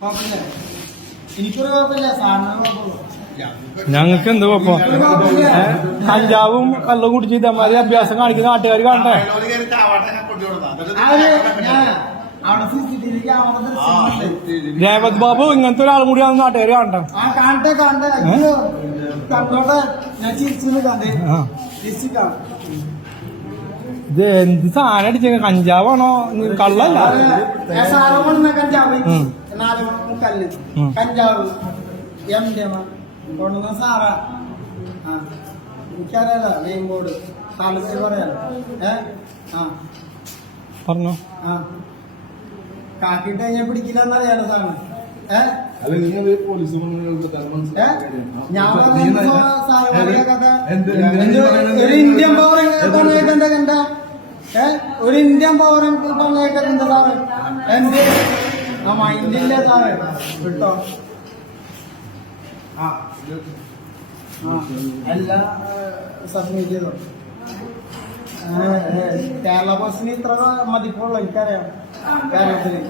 കുഴപ്പമില്ല. എനിക്കൊരു കുഴപ്പമില്ല. സാറിന് കുഴപ്പമില്ല. ഞങ്ങൾക്ക് എന്ത് കുഴപ്പം? കഞ്ചാവും കള്ളും കുടിച്ച് ഇതേമാതിരി അഭ്യാസം കാണിക്കുന്ന നാട്ടുകാർ കാണട്ടെ. രേവത് ബാബു ഇങ്ങനത്തെ ഒരാളും കൂടിയാണ് നാട്ടുകാർ കാണട്ടെ. കാണട്ടെ ഇത് എന്ത് സാധനം അടിച്ചു കഞ്ചാവാണോ? കള്ളല്ല. കഞ്ചാവ്. നാല് മുക്കല്ല്. കഞ്ചാവ്. എം ഡി എം കൊണ്ടുവന്ന സാറ. ആ. എനിക്കറിയാലോ നെയിം ബോർഡ് താലൂക്ക് പറയാലോ. ഏ? ആ. പറഞ്ഞോ. ആ. കാക്കിട്ട് കഴിഞ്ഞാൽ പിടിക്കില്ലെന്നറിയാലോ സാറിന്. ഏ? ഞാൻ ഒരു ഇന്ത്യൻ പൗരൻ പറഞ്ഞേക്ക് എന്താ കണ്ട? ഏ? ഒരു ഇന്ത്യൻ പൗരൻ സാറ്? എന്ത്? ആ മൈൻഡില്ല കേരള ബസ്സിന് ഇത്ര മതിപ്പുള്ള എനിക്കറിയാം. കേരളത്തിന്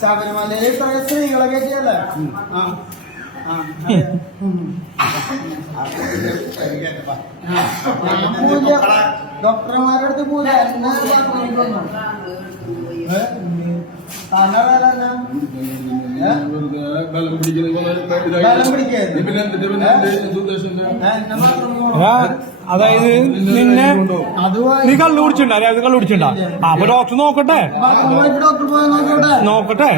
ശബരിമലയിൽ ഇത്ര സ്ത്രീകളെ പോയില്ല. ഡോക്ടർമാരുടെ അടുത്ത് പോയില്ല ബലം പിടിക്കുന്നത് അതായത് നിന്നെ നീ കള്ളു കുടിച്ചിട്ടുണ്ടോ? കള്ളു കുടിച്ചിട്ടുണ്ടോ? അപ്പൊ ഡോക്ടർ നോക്കട്ടെ? ഡോക്ടർ പോയി നോക്കട്ടെ?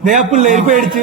പിന്നെ പിള്ളേര് പേടിച്ച്.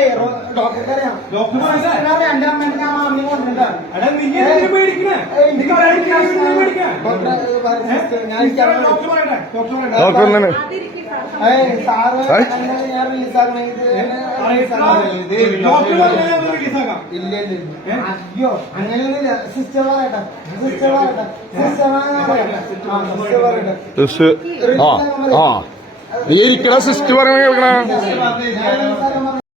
ഡോക്ടർ പറയട്ടെ, ഇല്ല. അയ്യോ അങ്ങനെയൊന്നുമില്ല. സിസ്റ്റർ പറയട്ടെ. സിസ്റ്റർ പറയട്ടെ. സിസ്റ്റർ സിസ്റ്റർ പറയട്ടെ. സിസ്റ്റ് ആ ആ. ഇരിക്കണ സിസ്റ്റർ പറയണ കേൾക്കണ? പറഞ്ഞു.